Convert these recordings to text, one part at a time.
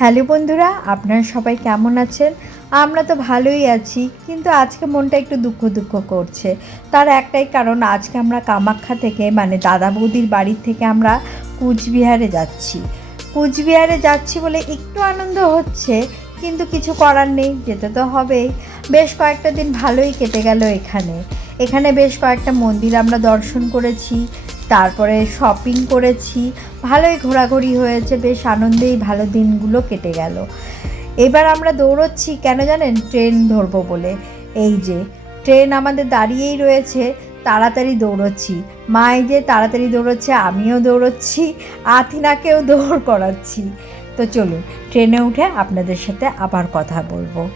Hello বন্ধুরা, আপনারা সবাই কেমন আছেন? আমরা তো ভালোই আছি, কিন্তু আজকে মনটা একটু দুঃখ দুঃখ করছে। তার একটাই কারণ, আজকে আমরা কামাখ্যা থেকে মানে দাদা বৌদির বাড়ির থেকে আমরা কুচবিহারে যাচ্ছি। কুচবিহারে যাচ্ছি বলে একটু আনন্দ হচ্ছে, কিন্তু কিছু করার নেই, যেতে তো হবেই। বেশ কয়েকটা দিন ভালোই কেটে গেল এখানে। এখানে বেশ কয়েকটা মন্দির আমরা দর্শন করেছি তারপরে শপিং করেছি, ভালোই ঘোরাঘুরি হয়েছে, বেশ আনন্দেই ভালো দিনগুলো কেটে গেল। এবার আমরা দৌড়চ্ছি কেন জানেন? ট্রেন ধরবো বলে। এই যে, ট্রেন আমাদের দাঁড়িয়েই রয়েছে, তাড়াতাড়ি দৌড়চ্ছি। মা এই যে, তাড়াতাড়ি দৌড়চ্ছে, আমিও দৌড়চ্ছি, আথিনাকেও দৌড় করাচ্ছি। তো চলুন, ট্রেনে উঠে আপনাদের সাথে আবার কথা বলব।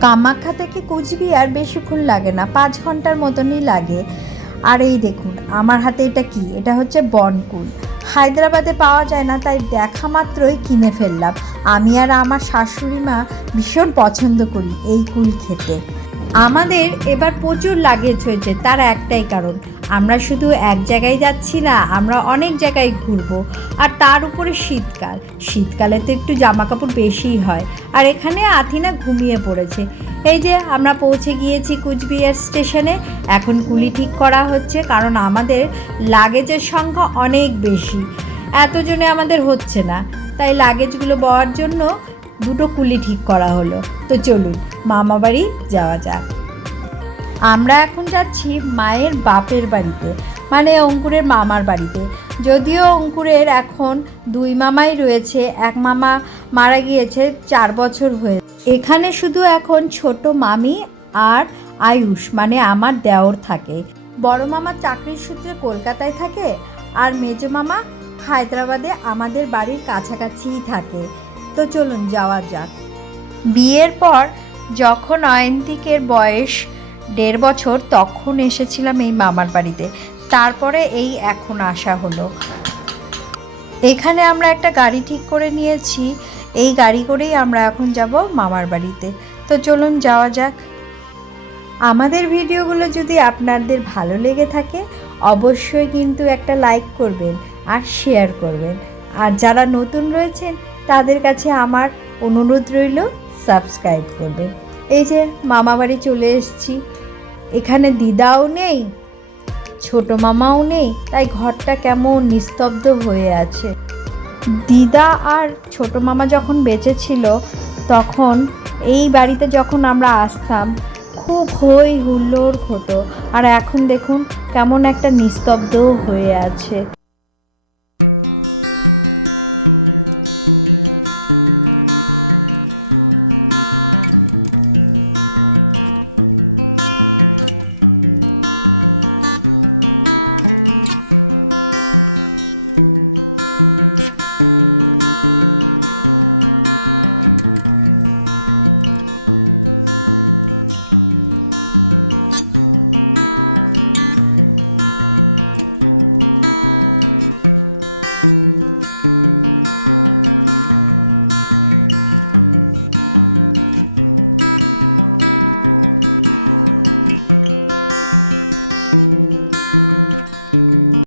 কামাখ্যা থেকে কুচবিহার বেশিক্ষণ লাগে না, পাঁচ ঘণ্টার মতনই লাগে। আর এই দেখুন, আমার হাতে এটা কি? এটা হচ্ছে বনকুল। হায়দ্রাবাদে পাওয়া যায় না, তাই দেখা মাত্রই কিনে ফেললাম। আমি আর আমার শাশুড়ি মা ভীষণ পছন্দ করি এই কুল খেতে। আমাদের এবার প্রচুর লাগেজ হয়েছে, তার একটাই কারণ। আমরা শুধু এক জায়গায় যাচ্ছি না, আমরা অনেক জায়গায় ঘুরবো। আর তার উপরে শীতকাল। শীতকালে তো একটু জামা কাপড় বেশিই হয়। আর এখানে আথিনা ঘুমিয়ে পড়েছে। এই যে আমরা পৌঁছে গিয়েছি কুচবিহার স্টেশনে, এখন কুলি ঠিক করা হচ্ছে কারণ আমাদের লাগেজের সংখ্যা অনেক বেশি। এতজনে আমাদের হচ্ছে না। তাই লাগেজগুলো বওয়ার জন্য দুটো কুলি ঠিক করা হলো। তো চলুন, মামা বাড়ি যাওয়া যাক। আমরা এখন যাচ্ছি মায়ের বাপের বাড়িতে মানে অঙ্কুরের মামার বাড়িতে। যদিও অঙ্কুরের এখন দুই মামাই রয়েছে, এক মামা মারা গিয়েছে চার বছর হয়ে এখানে শুধু এখন ছোট মামি আর আয়ুষ মানে আমার দেওর থাকে। বড় মামা চাকরির সূত্রে কলকাতায় থাকে আর মেজো মামা হায়দ্রাবাদে আমাদের বাড়ির কাছাকাছিই থাকে। তো চলুন যাওয়া যাক। বিয়ের পর যখন অয়ন্তিকের বয়স দেড় বছর, তখন এসেছিলাম এই মামার বাড়িতে। তারপরে এই এখন আসা হলো। এখানে আমরা একটা গাড়ি ঠিক করে নিয়েছি। এই গাড়ি করেই আমরা এখন যাব মামার বাড়িতে। তো চলুন যাওয়া যাক। আমাদের ভিডিওগুলো যদি আপনাদের ভালো লেগে থাকে, অবশ্যই কিন্তু একটা লাইক করবেন আর শেয়ার করবেন। আর যারা নতুন রয়েছেন, তাদের কাছে আমার অনুরোধ রইল সাবস্ক্রাইব করবেন। এই যে মামা বাড়ি চলে এসেছি। এখানে দিদাও নেই, ছোট মামাও নেই, তাই ঘরটা কেমন নিস্তব্ধ হয়ে আছে। দিদা আর ছোট মামা যখন বেঁচে ছিল, তখন এই বাড়িতে যখন আমরা আসতাম, খুব হই হুল্লোড় হতো। আর এখন দেখুন, কেমন একটা নিস্তব্ধ হয়ে আছে।